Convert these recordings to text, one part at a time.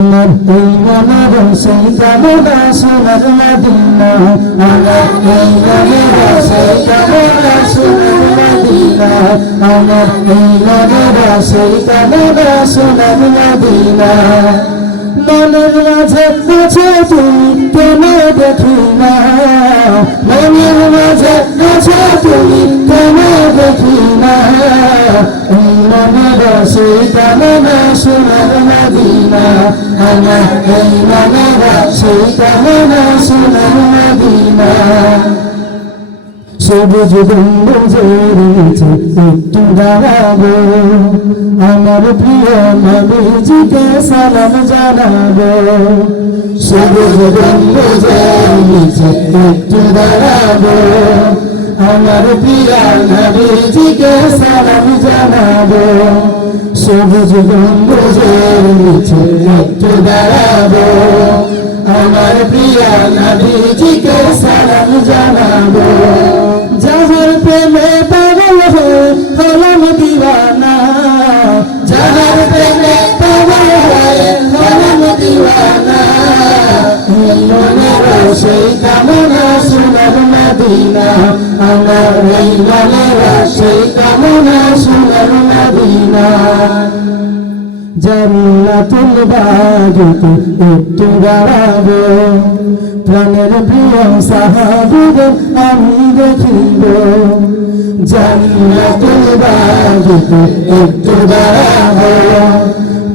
আমার এই মনের সেই কামনা সোনার মদিনা, আমার এই মনের সেই কামনা সোনার মদিনা, আমার এই মনের সেই কামনা সোনার মদিনা। মনের মাঝে আছে তুমি কেন দেখি না, মনের মাঝে আছে তুমি কেন দেখি না, এই মনের সেই কামনা সোনার মদিনা, আমার এই মনের সেই কামনা সোনার মদিনা। সবুজ গম্বুজের নিচে একটু দাঁড়াবো, আমার প্রিয় নবীজিকে সালাম জানাবো। সবুজ গম্বুজের নিচে একটু দাঁড়াবো, আমার প্রিয় নবীজিকে সালাম জানাবো। সবুজ গম্বুজের নিচে একটু দাঁড়াবো, আমার প্রিয় নবীজিকে সালাম জানাবো। যাহার প্রেমে পাগল হয়ে হলাম দিওয়ানা, যাহার প্রেমে পাগল হয়ে হলাম দিওয়ানা, এই মনের সেই কামনা সোনার মদিনা, আমার এই মনের সেই কামনা সোনার মদিনা। জান্নাতুল বাগিতে একটু দাঁড়াবো, প্রাণের প্রিয় সাহাবীদের আমি দেখিব। জান্নাতুল বাগিতে একটু দাঁড়াবো,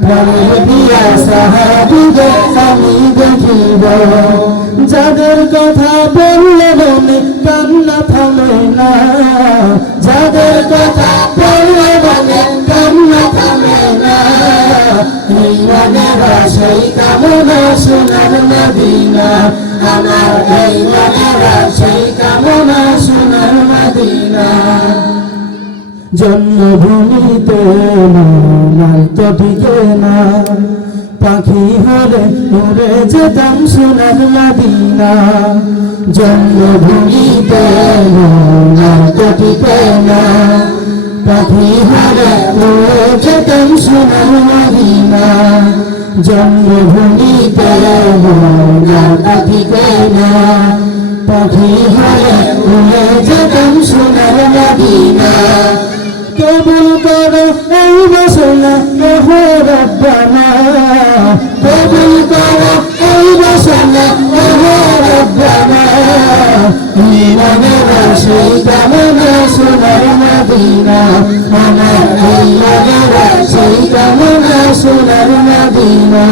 প্রাণের প্রিয় সাহাবীদের আমি দেখিব। যাদের কথা বললে মনে কান্না থামে না, যাদের কথা বললে মনে কান্না থামে না, এই মনের সেই কামনা সোনার মদিনা, আমার এই মনের সেই কামনা সোনার মদিনা। জন্মভূমিতে মন তো টিকে না, পাখি হলে উড়ে যেতাম সোনার মদিনা। জন্মভূমিতে মন তো টিকে না, পাখি হলে উড়ে যেতাম সোনার মদিনা। জন্মভূমিতে মন তো টিকে না, পাখি হলে উড়ে যেতাম সোনার মদিনা। কবুল করো এই বাসনা ওহো রব্বানা, কবুল করো এই বাসনা ওহো রব্বানা, এই মনের সেই কামনা সোনার মদিনা, আমার এই মনের সেই কামনা সোনার মদিনা।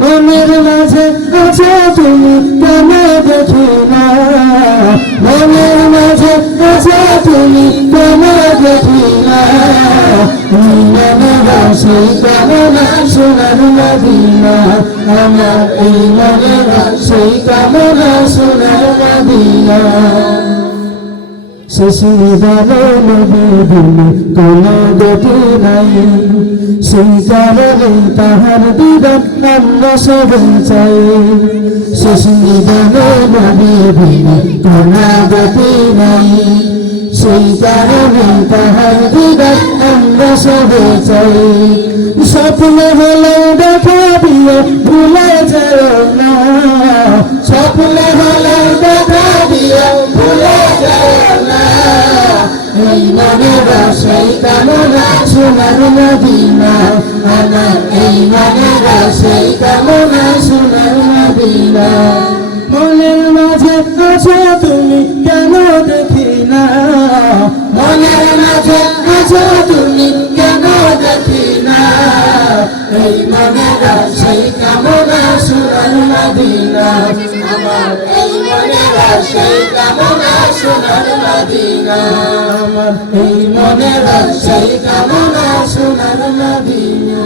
মনের মাঝে আছে তুমি কেন দেখি না, মনের মাঝে আছে তুমি কেন দেখি না, এই মনের সেই কামনা সোনার মদিনা, আমার এই মনের সেই কামনা সোনার মদিনা। শেষ নিদানে নবীর কোনো গতি নাই, সেই কারণে তাহার দিদার আমরা সবাই চাই। শেষ নিদানে নবীর কোনো গতি নাই, সেই কারণে তাহার দিদার আমরা সবাই চাই। স্বপ্ন হলে দেখা দিয়ে ভুলে যেও না, স্বপ্ন হলে দেখা দিয়ে ভুলে যেও না, এই মনের সেই কামনা সোনার মদিনা, আমার এই মনের সেই কামনা সোনার মদিনা। মনের মাঝে আছো তুমি কেন দেখি না, মনের মাঝে আছো তুমি কেন দেখি না, এই মনের সেই কামনা সোনার মদিনা, আমার এই মনের সেই কামনা সোনার মদিনা, আমার এই মনের সেই কামনা সোনার মদিনা।